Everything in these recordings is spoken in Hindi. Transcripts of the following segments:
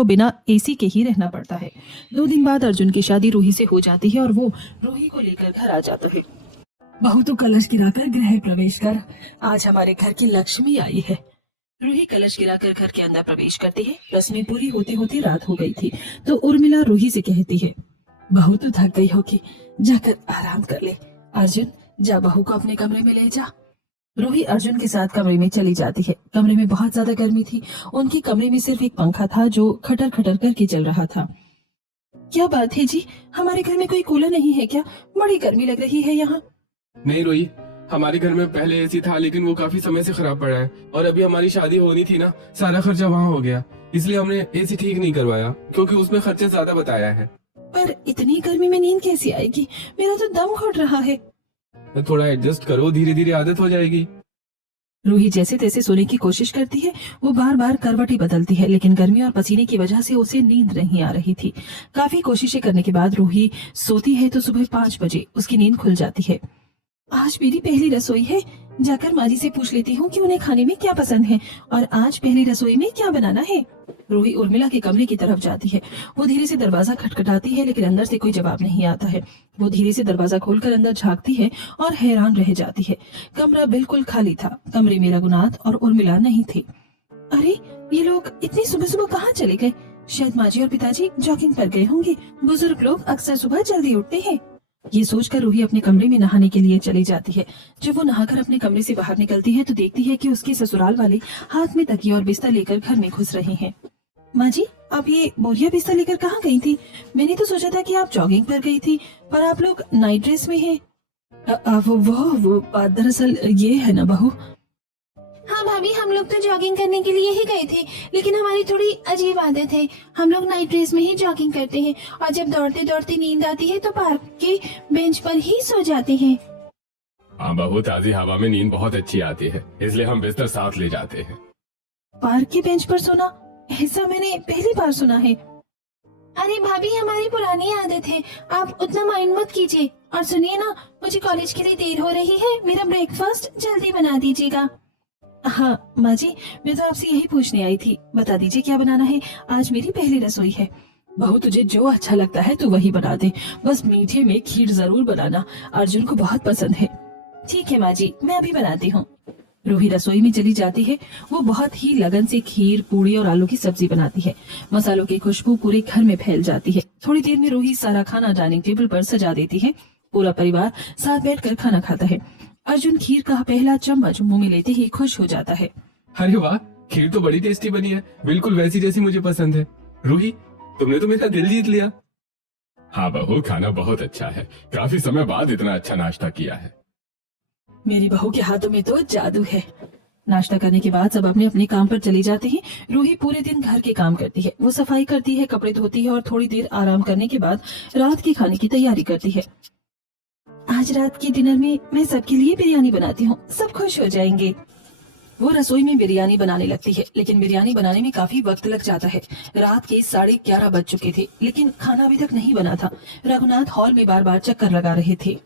को बिना एसी के ही रहना पड़ता है। 2 दिन बाद अर्जुन की शादी रूही से हो जाती है और वो रूही को लेकर घर आ जाता है। बहू तो कलश गिराकर गृह प्रवेश कर, आज हमारे घर की लक्ष्मी आई है। रूही कलश गिराकर घर के अंदर प्रवेश करती है। रस्में पूरी होते होते रात हो गई थी तो उर्मिला रूही से कहती है, बहू तो थक गई होगी, जाकर आराम कर ले। अर्जुन, जा बहू को अपने कमरे में ले जा। रूही अर्जुन के साथ कमरे में चली जाती है। कमरे में बहुत ज्यादा गर्मी थी। उनके कमरे में सिर्फ एक पंखा था जो खटर खटर करके चल रहा था। क्या बात है जी, हमारे घर में कोई कूलर नहीं है क्या? बड़ी गर्मी लग रही है यहाँ। नहीं रोही, हमारे घर में पहले एसी था लेकिन वो काफी समय से खराब पड़ा है और अभी हमारी शादी होनी थी ना, सारा खर्चा वहाँ हो गया, इसलिए हमने एसी ठीक नहीं करवाया क्योंकि उसमें खर्चा ज्यादा बताया है। पर इतनी गर्मी में नींद कैसी आएगी? मेरा तो दम घुट रहा है। तो थोड़ा एडजस्ट करो, धीरे धीरे आदत हो जाएगी। रूही जैसे तैसे सोने की कोशिश करती है। वो बार बार करवटी बदलती है लेकिन गर्मी और पसीने की वजह से उसे नींद नहीं आ रही थी। काफी कोशिशें करने के बाद रूही सोती है तो सुबह 5 बजे उसकी नींद खुल जाती है। आज मेरी पहली रसोई है, जाकर माँ जी से पूछ लेती हूँ कि उन्हें खाने में क्या पसंद है और आज पहली रसोई में क्या बनाना है। रूही उर्मिला के कमरे की तरफ जाती है। वो धीरे से दरवाजा खटखटाती है लेकिन अंदर से कोई जवाब नहीं आता है। वो धीरे से दरवाजा खोलकर अंदर झांकती है और हैरान रह जाती है। कमरा बिल्कुल खाली था। कमरे में रघुनाथ और उर्मिला नहीं थे। अरे, ये लोग इतनी सुबह सुबह कहाँ चले गए? शायद माँ जी और पिताजी जॉगिंग पर गए होंगे। बुजुर्ग लोग अक्सर सुबह जल्दी उठते हैं। ये सोचकर रूही अपने कमरे में नहाने के लिए चली जाती है। जब वो नहाकर अपने कमरे से बाहर निकलती है तो देखती है कि उसके ससुराल वाले हाथ में तकिया और बिस्तर लेकर घर में घुस रहे हैं। माँ जी, आप ये बोरिया बिस्तर लेकर कहाँ गई थी? मैंने तो सोचा था कि आप जॉगिंग पर गई थी, पर आप लोग नाइट ड्रेस में हैं। वो बात दरअसल ये है ना बहू। हाँ भाभी, हम लोग तो जॉगिंग करने के लिए ही गए थे, लेकिन हमारी थोड़ी अजीब आदत है। हम लोग नाइट ड्रेस में ही जॉगिंग करते हैं और जब दौड़ते दौड़ते नींद आती है तो पार्क के बेंच पर ही सो जाते हैं। हाँ बहू, ताजी हवा में नींद बहुत अच्छी आती है, इसलिए हम बिस्तर साथ ले जाते हैं। पार्क के बेंच पर सोना, ऐसा मैंने पहली बार सुना है। अरे भाभी, हमारी पुरानी आदत है, आप उतना माइंड मत कीजिए। और सुनिए ना, मुझे कॉलेज के लिए देर हो रही है, मेरा ब्रेकफास्ट जल्दी बना दीजिएगा। हाँ माँ जी, मैं तो आपसे यही पूछने आई थी। बता दीजिए क्या बनाना है, आज मेरी पहली रसोई है। बहू, तुझे जो अच्छा लगता है तू वही बना दे, बस मीठे में खीर जरूर बनाना, अर्जुन को बहुत पसंद है। ठीक है माँ जी, मैं अभी बनाती हूँ। रूही रसोई में चली जाती है। वो बहुत ही लगन से खीर, पूड़ी और आलू की सब्जी बनाती है। मसालों की खुशबू पूरे घर में फैल जाती है। थोड़ी देर में रूही सारा खाना डाइनिंग टेबल पर सजा देती है। पूरा परिवार साथ बैठकर खाना खाता है। अर्जुन खीर का पहला चम्मच मुंह में लेते ही खुश हो जाता है। अरे वाह, खीर तो बड़ी टेस्टी बनी है, बिल्कुल वैसी जैसी मुझे पसंद है। रूही, तुमने तो मेरा दिल जीत लिया। हाँ बहू, खाना बहुत अच्छा है, काफी समय बाद इतना अच्छा नाश्ता किया है। मेरी बहू के हाथों में तो जादू है। नाश्ता करने के बाद सब अपने अपने काम पर चले जाते हैं। रूही पूरे दिन घर के काम करती है। वो सफाई करती है, कपड़े धोती है और थोड़ी देर आराम करने के बाद रात के खाने की तैयारी करती है। आज रात के डिनर में मैं सबके लिए बिरयानी बनाती हूँ, सब खुश हो जाएंगे। वो रसोई में बिरयानी बनाने लगती है लेकिन बिरयानी बनाने में काफी वक्त लग जाता है। रात के 11:30 बज चुके थे लेकिन खाना अभी तक नहीं बना था। रघुनाथ हॉल में बार बार चक्कर लगा रहे थे।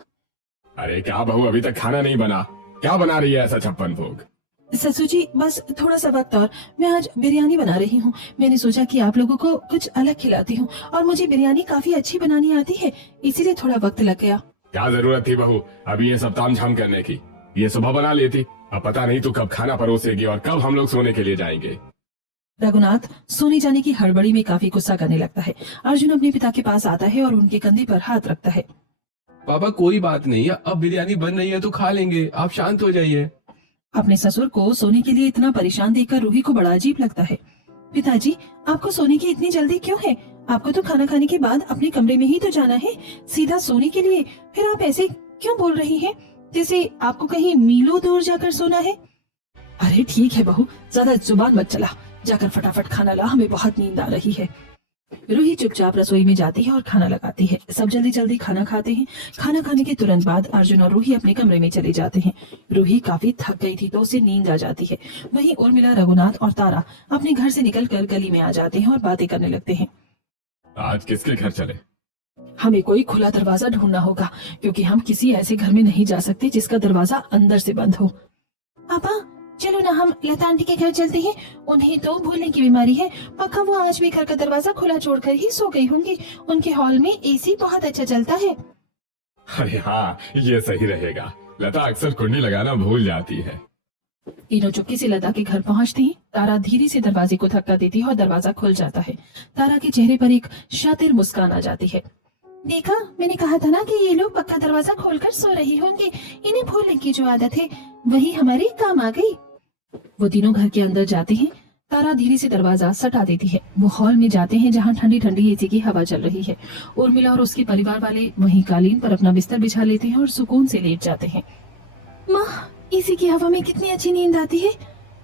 अरे क्या बहू, अभी तक खाना नहीं बना? क्या बना रही है ऐसा 56 भोग? ससुर जी, बस थोड़ा सा वक्त और, मैं आज बिरयानी बना रही हूँ। मैंने सोचा कि आप लोगों को कुछ अलग खिलाती हूँ और मुझे बिरयानी काफी अच्छी बनानी आती है, इसीलिए थोड़ा वक्त लग गया। क्या जरूरत थी बहू अभी ये सब तामझाम करने की? ये सुबह बना लेती। अब पता नहीं तू कब खाना परोसेगी और कब हम लोग सोने के लिए जाएंगे। रघुनाथ सोने जाने की हड़बड़ी में काफी गुस्सा करने लगता है। अर्जुन अपने पिता के पास आता है और उनके कंधे पर हाथ रखता है। पापा कोई बात नहीं, अब बिरयानी बन रही है तो खा लेंगे, आप शांत हो जाइए। अपने ससुर को सोने के लिए इतना परेशान देखकर रूही को बड़ा अजीब लगता है। पिताजी, आपको सोने की इतनी जल्दी क्यों है? आपको तो खाना खाने के बाद अपने कमरे में ही तो जाना है, सीधा सोने के लिए। फिर आप ऐसे क्यों बोल रही हैं, जैसे आपको कहीं मीलों दूर जाकर सोना है? अरे ठीक है बहू, ज्यादा जुबान मत चला, जाकर फटाफट खाना ला, हमें बहुत नींद आ रही है। रूही चुपचाप रसोई में जाती है और खाना लगाती है। सब जल्दी जल्दी खाना खाते हैं। खाना खाने के तुरंत बाद अर्जुन और रूही अपने कमरे में चले जाते हैं। रूही काफी थक गई थी तो उसे नींद आ जाती है। वहीं उर्मिला, रघुनाथ और तारा अपने घर से निकलकर गली में आ जाते हैं और बातें करने लगते हैं। आज किसके घर चले? हमें कोई खुला दरवाजा ढूंढना होगा क्योंकि हम किसी ऐसे घर में नहीं जा सकते जिसका दरवाजा अंदर से बंद हो। पापा, चलो ना हम लता आंटी के घर चलते हैं। उन्हें तो भूलने की बीमारी है। पक्का वो आज भी घर का दरवाजा खुला छोड़कर ही सो गई होंगी। उनके हॉल में एसी बहुत अच्छा चलता है। अरे हाँ, ये सही रहेगा। लता अक्सर कुंडी लगाना भूल जाती है। तीनों चुपके से लता के घर पहुंचते हैं। तारा धीरे से दरवाजे को धक्का देती है और दरवाजा खुल जाता है। तारा के चेहरे पर एक शातिर मुस्कान आ जाती है। देखा, मैंने कहा था ना कि ये लोग पक्का दरवाजा खोलकर सो रही होंगे। इन्हें भूलने की जो आदत है वही हमारे काम आ गई। वो तीनों घर के अंदर जाते हैं। तारा धीरे से दरवाजा सटा देती है। वो हॉल में जाते हैं जहाँ ठंडी ठंडी एसी की हवा चल रही है। उर्मिला और उसके परिवार वाले वहीं कालीन पर अपना बिस्तर बिछा लेते हैं और सुकून से लेट जाते हैं। माँ, एसी की हवा में कितनी अच्छी नींद आती है।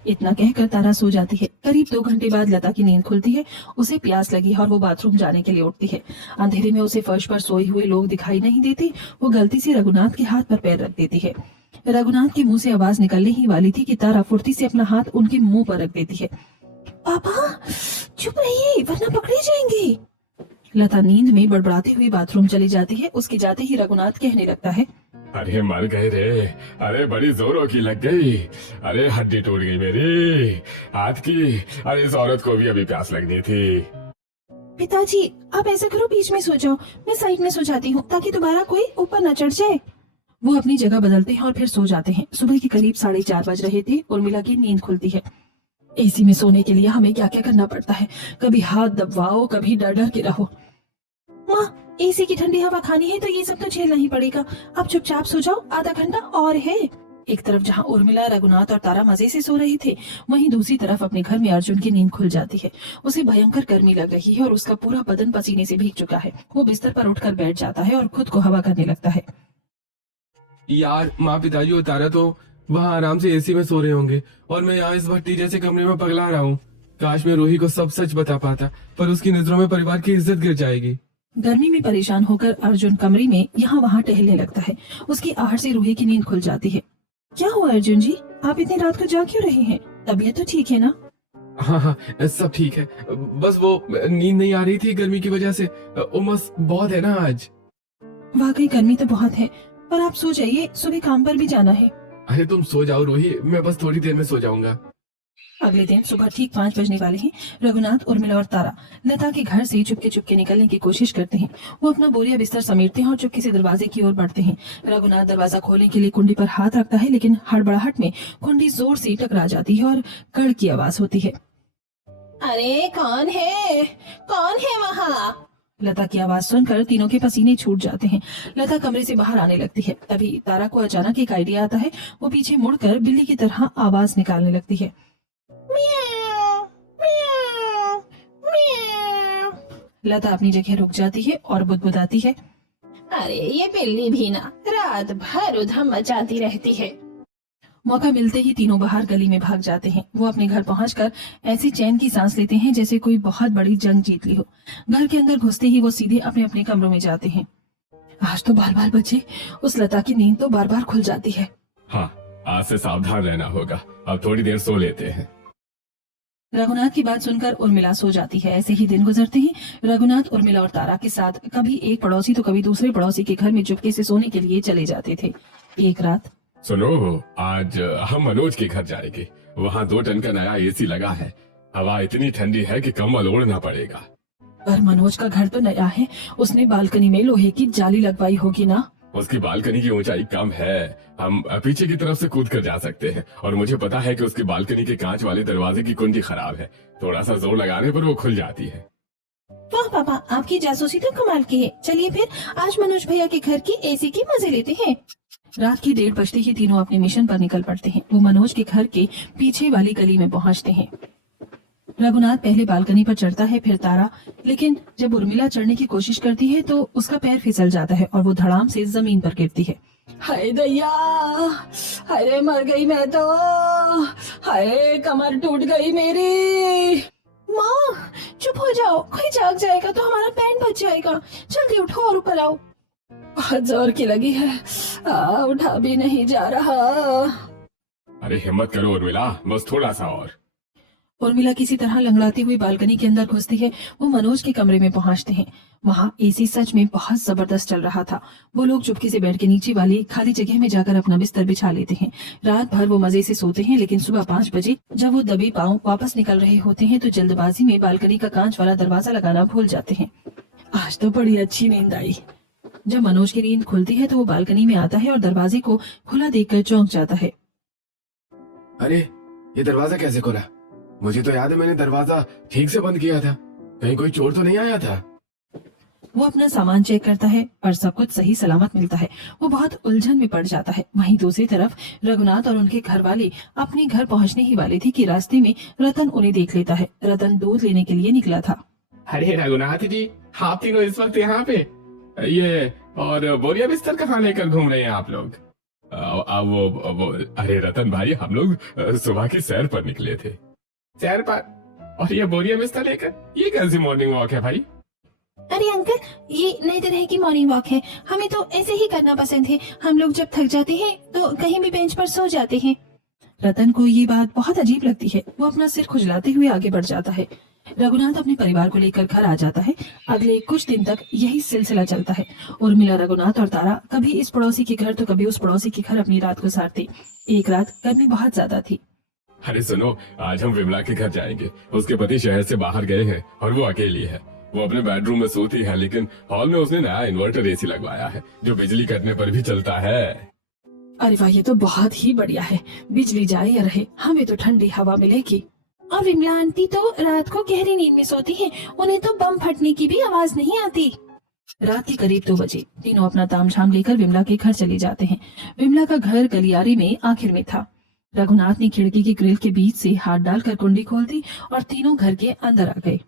इतना कहकर तारा सो जाती है। करीब 2 घंटे बाद लता की नींद खुलती है। उसे प्यास लगी है और वो बाथरूम जाने के लिए उठती है। अंधेरे में उसे फर्श पर सोए हुए लोग दिखाई नहीं देते। वो गलती से रघुनाथ के हाथ पर पैर रख देती है। रघुनाथ के मुंह से आवाज निकलने ही वाली थी कि तारा फुर्ती से अपना हाथ उनके मुंह पर रख देती है। पापा, चुप रहिए वरना पकड़े जाएंगे। लता नींद में बड़बड़ाते हुए बाथरूम चली जाती है। उसके जाते ही रघुनाथ कहने लगता है, अरे मर गए रे। अरे बड़ी जोरों की लग गई। अरे हड्डी टूट गई मेरी हाथ की। अरे इस औरत को भी अभी प्यास लगनी थी। पिताजी आप ऐसा करो, बीच में सो जाओ, मैं साइड में सो जाती हूँ ताकि दोबारा कोई ऊपर न चढ़ जाए। वो अपनी जगह बदलते हैं और फिर सो जाते हैं। सुबह के करीब 4:30 बज रहे थे। उर्मिला की नींद खुलती है। एसी में सोने के लिए हमें क्या क्या करना पड़ता है। कभी हाथ दबवाओ, कभी डर डर के रहो। माँ, एसी की ठंडी हवा खानी है तो ये सब तो झेलना ही पड़ेगा। अब चुपचाप सो जाओ, आधा घंटा और है। एक तरफ जहाँ उर्मिला, रघुनाथ और तारा मजे से सो रहे थे, वहीं दूसरी तरफ अपने घर में अर्जुन की नींद खुल जाती है। उसे भयंकर गर्मी लग रही है और उसका पूरा बदन पसीने से भीग चुका है। वो बिस्तर पर उठकर बैठ जाता है और खुद को हवा करने लगता है। यार, माँ, पिताजी और तारा तो वहाँ आराम से एसी में सो रहे होंगे और मैं यहाँ इस भट्टी जैसे कमरे में पगला रहा हूँ। काश मैं रूही को सब सच बता पाता, पर उसकी नजरों में परिवार की इज्जत गिर जाएगी। गर्मी में परेशान होकर अर्जुन कमरे में यहाँ वहाँ टहलने लगता है। उसकी आहट से रूही की नींद खुल जाती है। क्या हुआ अर्जुन जी, आप इतनी रात को जाग क्यों रहे हैं? तबीयत तो ठीक है ना? हाँ हाँ, सब ठीक है। बस वो नींद नहीं आ रही थी गर्मी की वजह से। उमस बहुत है ना आज। वाकई गर्मी तो बहुत है, पर आप सो जाइए, सुबह काम पर भी जाना है। अरे तुम सो जाओ रूही, मैं बस थोड़ी देर में सो जाऊंगा। अगले दिन सुबह ठीक 5 बजने वाले हैं। रघुनाथ, उर्मिला और तारा लता के घर से चुपके चुपके निकलने की कोशिश करते हैं। वो अपना बोरिया बिस्तर समेटते हैं और चुपके से दरवाजे की ओर बढ़ते हैं। रघुनाथ दरवाजा खोलने के लिए कुंडी पर हाथ रखता है, लेकिन हड़बड़ाहट में कुंडी जोर से टकरा जाती है और कड़ की आवाज होती है। अरे कौन है, कौन है वहाँ? लता की आवाज सुनकर तीनों के पसीने छूट जाते हैं। लता कमरे से बाहर आने लगती है। तभी तारा को अचानक एक आइडिया आता है। वो पीछे मुड़कर बिल्ली की तरह आवाज निकालने लगती है। म्याऊ, म्याऊ, म्याऊ। लता अपनी जगह रुक जाती है और बुदबुदाती है, अरे ये बिल्ली भी ना रात भर उधम मचाती रहती है। मौका मिलते ही तीनों बाहर गली में भाग जाते हैं। वो अपने घर पहुंचकर ऐसी चैन की सांस लेते हैं जैसे कोई बहुत बड़ी जंग जीत ली हो। घर के अंदर घुसते ही वो सीधे अपने अपने कमरों में जाते हैं। आज तो बार बार बचे। उस लता की नींद तो बार बार खुल जाती है। हाँ, आज से सावधान रहना होगा। अब थोड़ी देर सो लेते हैं। रघुनाथ की बात सुनकर उर्मिला सो जाती है। ऐसे ही दिन गुजरते हैं। रघुनाथ, उर्मिला और तारा के साथ कभी एक पड़ोसी तो कभी दूसरे पड़ोसी के घर में चुपके से सोने के लिए चले जाते थे। एक रात, सुनो, आज हम मनोज के घर जाएंगे। वहाँ 2 टन का नया एसी लगा है। हवा इतनी ठंडी है कि कंबल ओढ़ना पड़ेगा। पर मनोज का घर तो नया है, उसने बालकनी में लोहे की जाली लगवाई होगी ना? उसकी बालकनी की ऊंचाई कम है। हम पीछे की तरफ से कूद कर जा सकते हैं। और मुझे पता है कि उसकी बालकनी के कांच वाले दरवाजे की कुंडी खराब है। थोड़ा सा जोर लगाने पर वो खुल जाती है। वाह पापा, आपकी जासूसी तो कमाल की है। चलिए फिर आज मनोज भैया के घर की एसी की मजे लेते हैं। रात की 1:30 बजते ही तीनों अपने मिशन पर निकल पड़ते हैं। वो मनोज के घर के पीछे वाली गली में पहुंचते हैं। रघुनाथ पहले बालकनी पर चढ़ता है, फिर तारा। लेकिन जब उर्मिला चढ़ने की कोशिश करती है तो उसका पैर फिसल जाता है और वो धड़ाम से जमीन पर गिरती है। हाय दैया, हाय मर गई मैं तो। हाय कमर टूट गई मेरी। माँ चुप हो जाओ, कोई जाग जाएगा तो हमारा बैंड बच जाएगा। जल्दी उठो और ऊपर आओ। बहुत जोर की लगी है, उठा भी नहीं जा रहा। अरे हिम्मत करो उर्मिला, बस थोड़ा सा और। उर्मिला किसी तरह लंगड़ाती हुई बालकनी के अंदर घुसती है। वो मनोज के कमरे में पहुंचते हैं। वहां एसी सच में बहुत जबरदस्त चल रहा था। वो लोग चुपके से बेड के नीचे वाली खाली जगह में जाकर अपना बिस्तर बिछा लेते हैं। रात भर वो मजे से सोते हैं, लेकिन सुबह 5 बजे जब वो दबे पांव वापस निकल रहे होते हैं तो जल्दबाजी में बालकनी का कांच वाला दरवाजा लगाना भूल जाते हैं। आज तो बड़ी अच्छी नींद आई। जब मनोज की नींद खुलती है तो वो बालकनी में आता है और दरवाजे को खुला देखकर चौंक जाता है। अरे, ये दरवाजा कैसे खुला? मुझे तो याद है मैंने दरवाजा ठीक से बंद किया था। कहीं कोई चोर तो नहीं आया था? वो अपना सामान चेक करता है और सब कुछ सही सलामत मिलता है। वो बहुत उलझन में पड़ जाता है। वहीं दूसरी तरफ रघुनाथ और उनके घर वाले अपने घर पहुंचने ही वाले थे कि रास्ते में रतन उन्हें देख लेता है। रतन दूध लेने के लिए निकला था। अरे रघुनाथ जी, आप तीनों इस वक्त यहाँ पे? ये और बोरिया बिस्तर कहाँ लेकर घूम रहे हैं आप लोग? वो अरे रतन भाई, हम लोग सुबह की सैर पर निकले थे। सैर पर? और ये बोरिया बिस्तर लेकर? ये कैसी मॉर्निंग वॉक है भाई? अरे अंकल, ये नई तरह की मॉर्निंग वॉक है। हमें तो ऐसे ही करना पसंद है। हम लोग जब थक जाते हैं तो कहीं भी बेंच पर सो जाते हैं। रतन को ये बात बहुत अजीब लगती है। वो अपना सिर खुजलाते हुए आगे बढ़ जाता है। रघुनाथ अपने परिवार को लेकर घर आ जाता है। अगले कुछ दिन तक यही सिलसिला चलता है। उर्मिला, रघुनाथ और तारा कभी इस पड़ोसी के घर तो कभी उस पड़ोसी के घर अपनी रात गुजारती। एक रात गर्मी बहुत ज्यादा थी। अरे सुनो, आज हम विमला के घर जाएंगे। उसके पति शहर से बाहर गए हैं और वो अकेली है। वो अपने बेडरूम में सोती है, लेकिन हॉल में उसने नया इन्वर्टर एसी लगवाया है जो बिजली कटने पर भी चलता है। अरे वाह, ये तो बहुत ही बढ़िया है। बिजली जाए या रहे, हमें तो ठंडी हवा मिलेगी। और विमला आंटी तो रात को गहरी नींद में सोती हैं। उन्हें तो बम फटने की भी आवाज नहीं आती। रात के करीब 2 बजे तीनों अपना तामझाम लेकर विमला के घर चले जाते हैं। विमला का घर गलियारे में आखिर में था। रघुनाथ ने खिड़की की ग्रिल के बीच से हाथ डालकर कुंडी खोल दी और तीनों घर के अंदर आ गए।